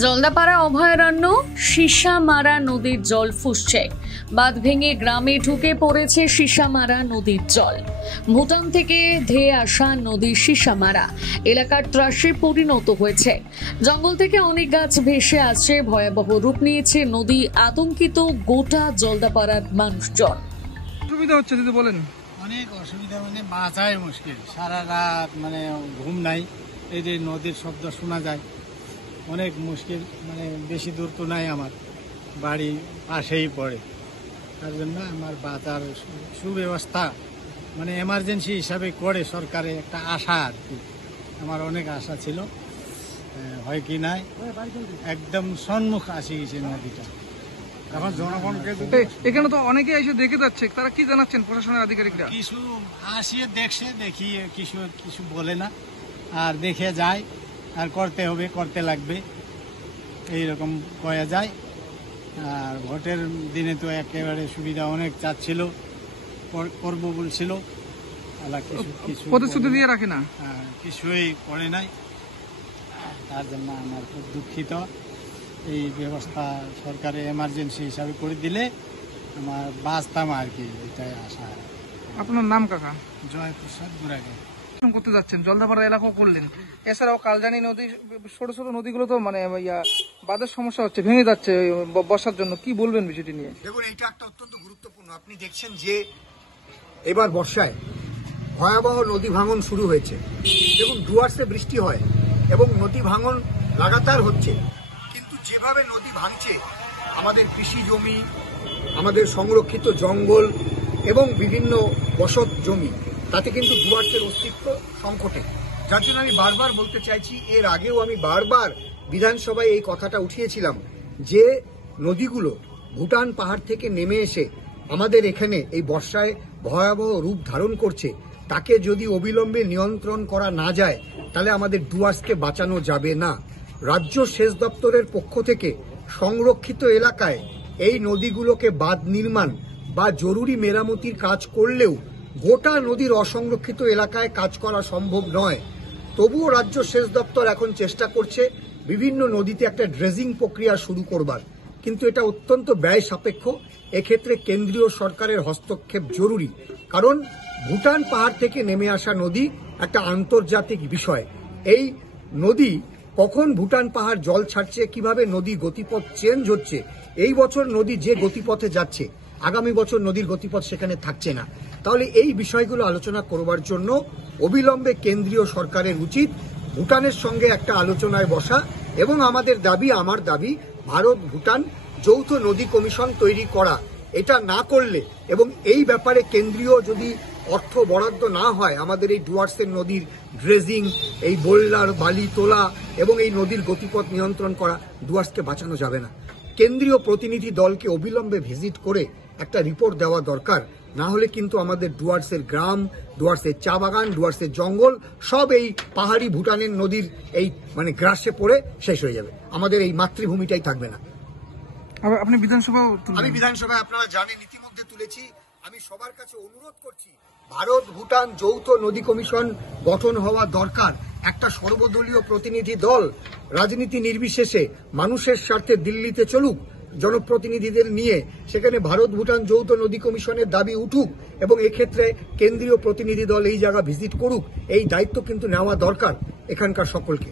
জলদাপাড়া অভয়ারণ্য সীসামারা নদীর জল ফুসছে। বাঁধ ভেঙে গ্রামে ঢুকে পড়েছে সীসামারা নদীর জল। ভুটান থেকে ধেয়ে আসা নদী সীসামারা এলাকার ত্রাসে পরিণত হয়েছে। জঙ্গল থেকে অনেক গাছ ভেসে আসছে, ভয়াবহ রূপ নিয়েছে নদী। আতঙ্কিত গোটা জলদাপাড়ার মানুষজন। সুবিধা হচ্ছে যদি বলেন। অনেক অসুবিধা, বাঁচাই মুশকিল। সারা রাত ঘুম নাই, এই যে নদীর শব্দ শোনা যায়, অনেক মুশকিল। বেশি দূর তো নাই, আমার বাড়ি পাশেই পড়ে। তার জন্য আমার বাঁচার সুব্যবস্থা এমার্জেন্সি হিসাবে করে সরকারে একটা আশা আর কি। আমার অনেক আশা ছিল, হয় কি নাই, একদম সম্মুখ আসি গেছে নদীটা। এখন জনগণকে এখানে তো অনেকে এসে দেখে যাচ্ছে, তারা কি জানাচ্ছেন প্রশাসনের আধিকারিকরা? কিছু আসিয়ে দেখছে, দেখি কিছু বলে না, আর দেখে যায়, আর করতে হবে, করতে লাগবে, এইরকম কয়া যায়। আর ভোটের দিনে তো একেবারে সুবিধা অনেক চাচ্ছিল, করবো বলছিল, কিছু প্রতিশ্রুতি দিয়ে রাখে না, কিছুই করে নাই। তার জন্য আমার খুব দুঃখিত। এই ব্যবস্থা সরকারে এমার্জেন্সি হিসাবে করে দিলে আমার বাঁচতাম আর কি, এটাই আশা। আপনার নাম কাকা? জয়প্রসাদ বুড়াগে। করতে যাচ্ছেন, জলদাপাড়া এলাকাও করলেন, এছাড়াও কালজানি নদী, ছোট ছোট নদীগুলো তো বাঁধের সমস্যা হচ্ছে, ভেঙে যাচ্ছে বর্ষার জন্য। কি বলবেন বিষয়টি নিয়ে? দেখুন, এটা একটা অত্যন্ত গুরুত্বপূর্ণ। আপনি দেখছেন যে এবার বর্ষায় ভয়াবহ নদী ভাঙন শুরু হয়েছে। দেখুন, ডুয়ার্সে বৃষ্টি হয় এবং নদী ভাঙন লাগাতার হচ্ছে, কিন্তু যেভাবে নদী ভাঙছে, আমাদের কৃষি জমি, আমাদের সংরক্ষিত জঙ্গল এবং বিভিন্ন বসত জমি, তাতে কিন্তু ডুয়ার্সের অস্তিত্ব সংকটে। যার জন্য আমি বারবার বলতে চাইছি, এর আগেও আমি বারবার বিধানসভায় এই কথাটা উঠিয়েছিলাম যে নদীগুলো ভুটান পাহাড় থেকে নেমে এসে আমাদের এখানে এই বর্ষায় ভয়াবহ রূপ ধারণ করছে। তাকে যদি অবিলম্বে নিয়ন্ত্রণ করা না যায়, তাহলে আমাদের ডুয়ার্সকে বাঁচানো যাবে না। রাজ্য সেচ দপ্তরের পক্ষ থেকে সংরক্ষিত এলাকায় এই নদীগুলোকে বাঁধ নির্মাণ বা জরুরি মেরামতির কাজ করলেও গোটা নদীর অসংরক্ষিত এলাকায় কাজ করা সম্ভব নয়। তবুও রাজ্য সেচ দপ্তর এখন চেষ্টা করছে বিভিন্ন নদীতে একটা ড্রেজিং প্রক্রিয়া শুরু করবার, কিন্তু এটা অত্যন্ত ব্যয় সাপেক্ষ। এক্ষেত্রে কেন্দ্রীয় সরকারের হস্তক্ষেপ জরুরি, কারণ ভুটান পাহাড় থেকে নেমে আসা নদী একটা আন্তর্জাতিক বিষয়। এই নদী কখন ভুটান পাহাড় জল ছাড়ছে, কিভাবে নদী গতিপথ চেঞ্জ হচ্ছে, এই বছর নদী যে গতিপথে যাচ্ছে, আগামী বছর নদীর গতিপথ সেখানে থাকছে না। তাহলে এই বিষয়গুলো আলোচনা করবার জন্য অবিলম্বে কেন্দ্রীয় সরকারের উচিত ভুটানের সঙ্গে একটা আলোচনায় বসা, এবং আমাদের দাবি, আমার দাবি, ভারত ভুটান যৌথ নদী কমিশন তৈরি করা। এটা না করলে এবং এই ব্যাপারে কেন্দ্রীয় যদি অর্থ বরাদ্দ না হয়, আমাদের এই ডুয়ার্সের নদীর ড্রেজিং, এই বোল্ডার বালি তোলা এবং এই নদীর গতিপথ নিয়ন্ত্রণ করা, ডুয়ার্সকে বাঁচানো যাবে না। কেন্দ্রীয় প্রতিনিধি দলকে অবিলম্বে ভিজিট করে একটা রিপোর্ট দেওয়া দরকার। না হলে কিন্তু আমাদের ডুয়ার্সের গ্রাম, ডুয়ার্সের চা বাগান, ডুয়ার্সের জঙ্গল সব এই পাহাড়ি ভুটানের নদীর এই গ্রাসে পড়ে শেষ হয়ে যাবে। আমাদের এই মাতৃভূমিটাই থাকবে না। আপনি বিধানসভা? আমি বিধানসভায়, আপনারা জানেন, ইতিমধ্যে তুলেছি। আমি সবার কাছে অনুরোধ করছি, ভারত ভুটান যৌথ নদী কমিশন গঠন হওয়া দরকার। একটা সর্বদলীয় প্রতিনিধি দল রাজনীতি নির্বিশেষে মানুষের স্বার্থে দিল্লিতে চলুক, জনপ্রতিনিধিদের নিয়ে সেখানে ভারত ভুটান যৌথ নদী কমিশনের দাবি উঠুক, এবং এক্ষেত্রে কেন্দ্রীয় প্রতিনিধি দল এই জায়গা ভিজিট করুক। এই দায়িত্ব কিন্তু নেওয়া দরকার এখানকার সকলকে।